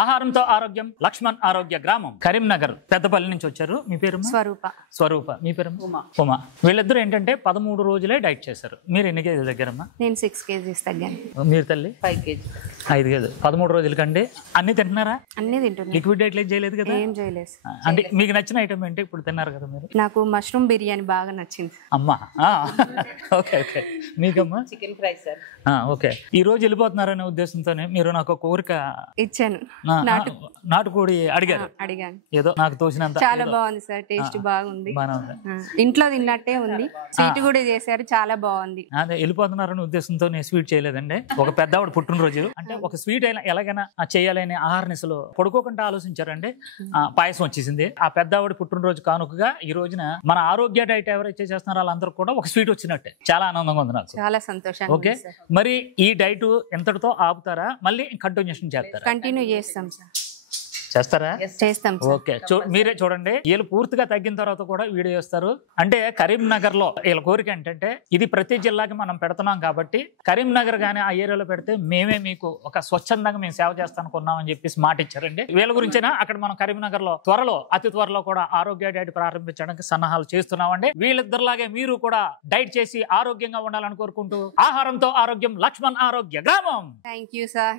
ఆహారంతో ఆరోగ్యం లక్ష్మణ్ ఆరోగ్య గ్రామం కరీంనగర్ పెద్దపల్లి నుంచి వచ్చారు. మీ పేరు? స్వరూప. మీ పేరు? ఉమా. వీళ్ళిద్దరు ఏంటంటే 13 రోజులే డైట్ చేశారు. మీరు ఎన్ని కేజీల దగ్గరమ్మా? నేను 6 kgs తగ్గాను. మీరు తల్లి? 5 kg. 5 కేజీ 13 రోజులకండి. అన్ని తింటున్నారా? అన్ని తింటున్నాను. లిక్విడ్ డైట్ చేయలేదు కదా? ఏం చేయలేదు. అంటే మీకు నచ్చిన ఐటమ్ ఏంటి ఇప్పుడు తిన్నారు కదా మీరు? నాకు మష్రూమ్ బిర్యానీ బాగా నచ్చింది. అమ్మా ఓకే ఓకే. మీకమ్మా? Chicken fry sir. ఓకే. ఈ రోజు వెళ్ళిపోతున్నారనే ఉద్దేశంతోనే మీరు నాకు ఒక కోరిక ఇచ్చాను. నాటుకోడి అడిగాను. ఏదో నాకు తోచినంత. చాలా బాగుంది సార్, టేస్ట్ బాగుంది. ఇంట్లో తిన్నట్టే ఉంది. స్వీట్ కూడా చేశారు, చాలా బాగుంది. అదే వెళ్ళిపోతున్నారనే ఉద్దేశంతో స్వీట్ చేయలేదండి. ఒక పెద్దవాడు పుట్టినరోజు అంటే ఒక స్వీట్ అయినా ఎలాగైనా చేయాలని ఆహారనిశలో పడుకోకుండా ఆలోచించారండి. పాయసం వచ్చేసింది. ఆ పెద్దవాడి పుట్టినరోజు కానుకగా ఈ రోజున మన ఆరోగ్య డైట్ ఎవరైతే చేస్తున్నారో వాళ్ళందరూ కూడా ఒక స్వీట్ వచ్చినట్టే. చాలా ఆనందంగా ఉంది నాకు. చాలా సంతోషం. ఓకే. మరి ఈ డైట్ ఎంతటితో ఆపుతారా, మళ్ళీ కంటిన్యూషన్ చేస్తారా? కంటిన్యూ చేస్తాం సార్. చేస్తారా? చేస్తాం. ఓకే. మీరే చూడండి, వీళ్ళు పూర్తిగా తగ్గిన తర్వాత కూడా వీడియో చేస్తారు. అంటే కరీంనగర్ లో వీళ్ళ కోరిక ఏంటంటే ఇది ప్రతి జిల్లాకి మనం పెడుతున్నాం కాబట్టి కరీంనగర్ గానీ ఆ ఏరియాలో పెడితే మేమే మీకు ఒక స్వచ్ఛందంగా మేము సేవ చేస్తానుకున్నాం అని చెప్పేసి మాట ఇచ్చారండి. వీళ్ళ గురించేనా అక్కడ మనం కరీంనగర్ లో అతి త్వరలో కూడా ఆరోగ్య డైట్ ప్రారంభించడానికి సన్నాహాలు చేస్తున్నామండి. వీళ్ళిద్దరిలాగే మీరు కూడా డైట్ చేసి ఆరోగ్యంగా ఉండాలని కోరుకుంటూ ఆహారంతో ఆరోగ్యం లక్ష్మణ్ ఆరోగ్య గ్రామం. Thank you sir.